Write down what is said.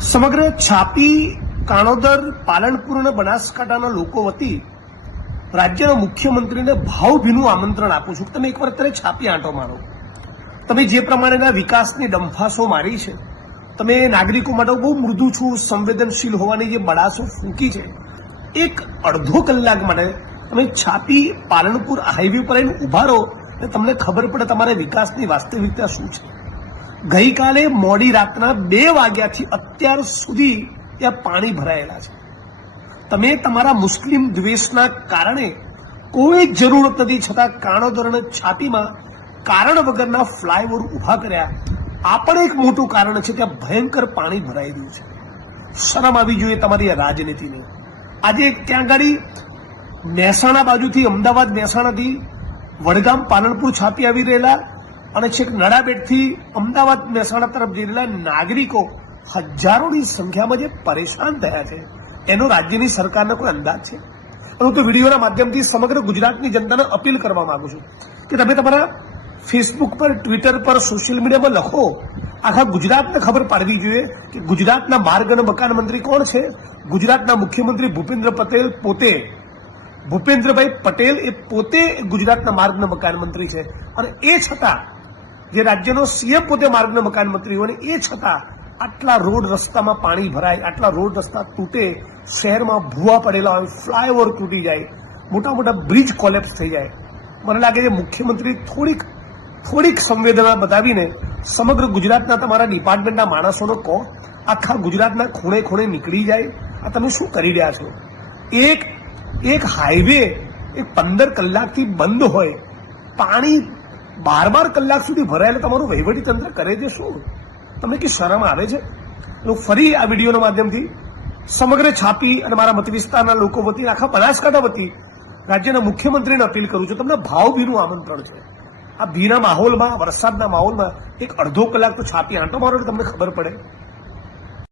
સમગ્ર છાપી, કાણોદર, પાલનપુર અને બનાસકાંઠાના લોકો વતી રાજ્યના મુખ્યમંત્રીને ભાવભીનું આમંત્રણ આપું છું તમે એકવાર અત્યારે છાપી આંટો મારો. તમે જે પ્રમાણેના વિકાસની ડંફાસો મારી છે, તમે નાગરિકો માટે બહુ મૃદુ છું, સંવેદનશીલ હોવાની જે બડાસો ફૂંકી છે, એક અડધો કલાક માટે તમે છાપી, પાલનપુર હાઈવે પર આવીને ઊભા રહો તમને ખબર પડે તમારા વિકાસની વાસ્તવિકતા શું છે. ગઈકાલે મોડી રાતના બે વાગ્યાથી અત્યાર સુધી ત્યાં પાણી ભરાયેલા છે. તમે તમારા મુસ્લિમ દ્વેષના કારણે કોઈ જરૂરત નથી છતાં કાણોદરણ છાતીમાં કારણ વગરના ફ્લાયઓવર ઊભા કર્યા. આ પણ એક મોટું કારણ છે ત્યાં ભયંકર પાણી ભરાઈ રહ્યું છે. શરમ આવી જોઈએ તમારી રાજનીતિને. આજે ત્યાં ગાડી? મહેસાણા બાજુથી અમદાવાદ મહેસાણાથી વડગામ પાલનપુર છાપી આવી રહેલા અને છેક નડાબેટથી અમદાવાદ મહેસાણા તરફ જઈ રહેલા નાગરિકો હજારોની સંખ્યામાં જે પરેશાન થયા છે, એનો રાજ્યની સરકારનો કોઈ અંદાજ છે? અને હું તો વિડીયોના માધ્યમથી સમગ્ર ગુજરાતની જનતાને અપીલ કરવા માંગુ છું કે તમે તમારા ફેસબુક પર, ટ્વિટર પર, સોશિયલ મીડિયામાં લખો, આખા ગુજરાતને ખબર પાડવી જોઈએ કે ગુજરાતના માર્ગ અને મકાન મંત્રી કોણ છે? ગુજરાતના મુખ્યમંત્રી ભૂપેન્દ્ર પટેલ પોતે, ભૂપેન્દ્રભાઈ પટેલ એ પોતે ગુજરાતના માર્ગના મકાન મંત્રી છે. અને એ છતાં જે રાજ્યનો સીએમ પોતે માર્ગના મકાન મંત્રી હોય એ છતાં આટલા રોડ રસ્તામાં પાણી ભરાય, આટલા રોડ રસ્તા તૂટે, શહેરમાં ભૂવા પડેલા હોય, ફ્લાયઓવર તૂટી જાય, મોટા મોટા બ્રિજ કોલેપ્સ થઈ જાય. મને લાગે છે મુખ્યમંત્રી થોડીક થોડીક સંવેદના બતાવીને સમગ્ર ગુજરાતના તમારા ડિપાર્ટમેન્ટના માણસોનો કહો, આખા ગુજરાતના ખૂણે ખૂણે નીકળી જાય. આ તમે શું કરી રહ્યા છો? એક એક હાઈવે એ પંદર કલાકથી બંધ હોય. પાણી બાર બાર કલાક સુધી ભરાયેલું તમારું વહીવટીતંત્ર કરે છે શું? તમને કે શરમ આવે છે? હું ફરી આ વિડીયોના માધ્યમથી સમગ્ર છાપી અને મારા મત વિસ્તારના લોકો વતી આખા બનાસકાંઠા વતી રાજ્યના મુખ્યમંત્રીને અપીલ કરું છું. તમને ભાવભીનું આમંત્રણ છે. આ ભીના માહોલમાં, વરસાદના માહોલમાં એક અડધો કલાક તો છાપી આંટો મારો તમને ખબર પડે.